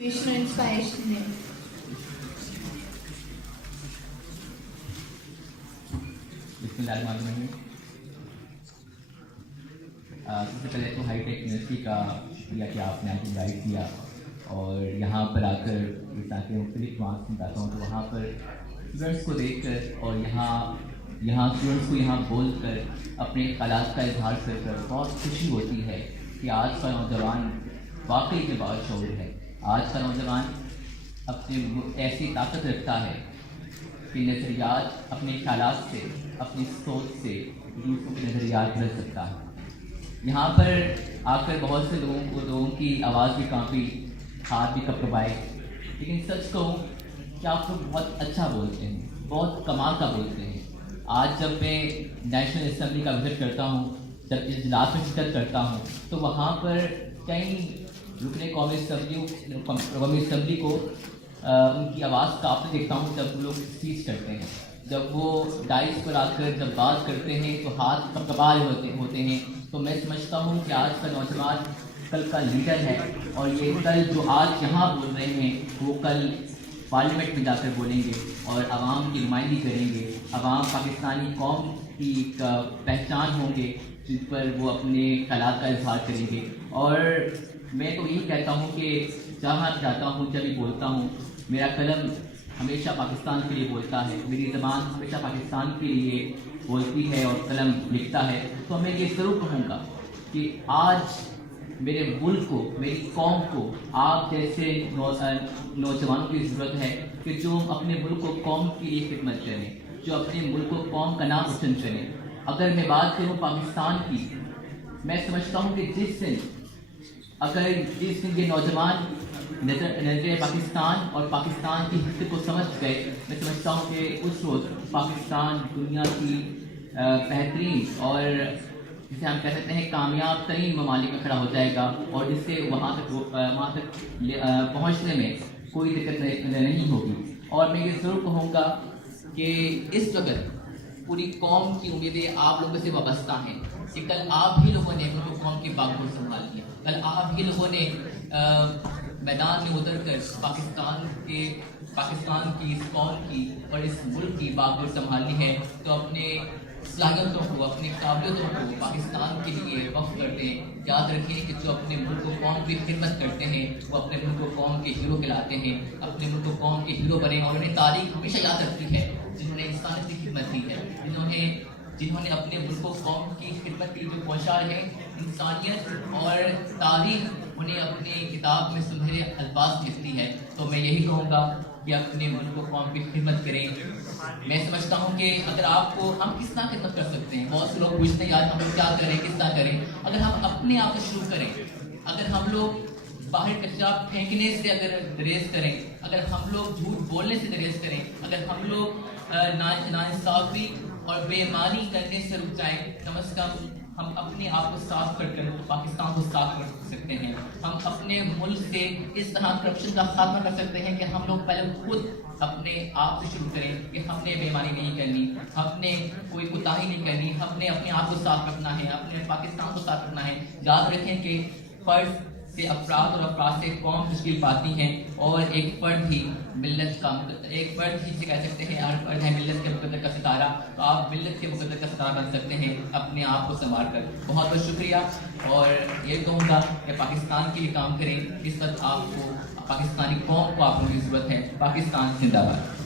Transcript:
motivational inspiration है। सबसे पहले तो हाईटेक यूनिवर्सिटी का शुक्रिया कि आपने आके गाइड किया और यहाँ पर आकर ताकि मुख्तलिफ मार्क्स निकालता हूँ तो वहाँ पर स्टूडेंट्स को देखकर और यहाँ स्टूडेंट्स को यहाँ बोल कर अपने ख्यालात का इजहार कर बहुत खुशी होती है कि आज का नौजवान वाकई में बाशऊर है। आज का नौजवान अपने ऐसी ताकत रखता है कि नज़रियात अपने ख्यालात से अपनी सोच से दूसरों के नज़रियात बदल सकता है। यहाँ पर आकर बहुत से लोगों की आवाज़ भी कांपी, हाथ भी कपकपाए, लेकिन सच कहूँ कि आप लोग बहुत अच्छा बोलते हैं, बहुत कमाल का बोलते हैं। आज जब मैं नेशनल असम्बली का विजिट करता हूँ, जब इजलास में शिरकत करता हूँ तो वहाँ पर कई रुकने कौमी असम्बली को उनकी आवाज़ काफ़ी देखता हूँ जब वो लोग स्पीच करते हैं। जब वो डाइस पर आकर जब बात करते हैं तो हाथ कपकपा रहे होते हैं। तो मैं समझता हूँ कि आज का नौजवान कल का लीडर है और ये कल जो आज यहाँ बोल रहे हैं वो कल पार्लियामेंट में जाकर बोलेंगे और आवाम की नुमाइंदगी करेंगे। आवाम पाकिस्तानी कौम की एक पहचान होंगे जिस पर वो अपने ख्यालात का इजहार करेंगे। और मैं तो यही कहता हूँ कि जहाँ जाता हूँ जब भी बोलता हूँ मेरा कलम हमेशा पाकिस्तान के लिए बोलता है, मेरी ज़बान हमेशा पाकिस्तान के लिए बोलती है और कलम लिखता है। तो मैं ये ज़रूर कहूँगा कि आज मेरे मुल्क को, मेरी कौम को आप जैसे नौजवानों की ज़रूरत है कि जो अपने मुल्क को कौम के लिए खिदमत करें, जो अपने मुल्क को कौम का नाम रोशन करें। अगर मैं बात करूँ पाकिस्तान की, मैं समझता हूँ कि जिस दिन ये नौजवान नजर पाकिस्तान और पाकिस्तान की हिस्से को समझ गए, मैं समझता हूँ कि उस रोज़ पाकिस्तान दुनिया की बेहतरीन और जिसे हम कह सकते हैं कामयाब तरीन ममालिक में खड़ा हो जाएगा और इससे वहाँ तक पहुँचने में कोई दिक्कत नहीं होगी। और मैं ये ज़रूर कहूँगा कि इस वक्त पूरी कौम की उम्मीदें आप लोगों से वाबस्ता हैं कि कल आप ही लोगों ने मुल्क कौम की बागडोर संभाल लिया, कल आप ही लोगों ने मैदान में उतर कर पाकिस्तान की इस कौम की और इस मुल्क की बागडोर संभालनी है। तो अपने सलाहियतों को, अपनी काबिलियतों को पाकिस्तान के लिए वक्फ कर दें। याद रखें कि जो अपने मुल्क को कौम की खिदमत करते हैं वो अपने मुल्क को कौम के हीरो कहलाते हैं। अपने मुल्क को कौम के हीरो बने और उन्हें तारीख हमेशा याद रखती है जिन्होंने इंसानियत की खिदमत की है, जिन्होंने अपने मुल्क को कौम की खिदमत के लिए जो पहुँचा है। इंसानियत और तारीख उन्हें अपने किताब में सुनहरे अल्फाज लिखती है। तो मैं यही कहूँगा कि अपने मुल्क को कौम की खिदमत करें। मैं समझता हूँ कि अगर आपको हम किस तरह खिदमत कर सकते हैं, बहुत से लोग पूछते हैं यार हम लोग क्या करें, किस तरह करें। अगर हम अपने आप से शुरू करें, अगर हम लोग बाहर कचरा फेंकने से अगर गुरेज करें, अगर हम लोग झूठ बोलने से गुरेज करें, अगर हम लोग नाइंसाफी और बेईमानी करने से रुक जाएं, कम से कम हम अपने आप को साफ कर पाकिस्तान को साफ कर सकते हैं। हम अपने मुल्क से इस तरह करप्शन का खात्मा कर सकते हैं कि हम लोग पहले खुद अपने आप से शुरू करें कि हमने बेईमानी नहीं करनी, हमने कोई कोताही नहीं करनी, हमने अपने आप को साफ रखना है, अपने पाकिस्तान को साफ रखना है। याद रखें कि फर्ज से अफराद और अफराद से कौम तश्कील पाती हैं और एक फ़र्द ही मिल्लत का, एक फ़र्द ही से कह सकते हैं हर फ़र्द है मिल्लत के मुकद्दर का सितारा। तो आप मिल्लत के मुकद्दर का सितारा बन सकते हैं अपने आप को संभाल कर। बहुत बहुत शुक्रिया। और ये कहूँगा कि पाकिस्तान के लिए काम करें। इस वक्त आपको पाकिस्तानी कौम को आप लोगों की ज़रूरत है। पाकिस्तान जिंदाबाद।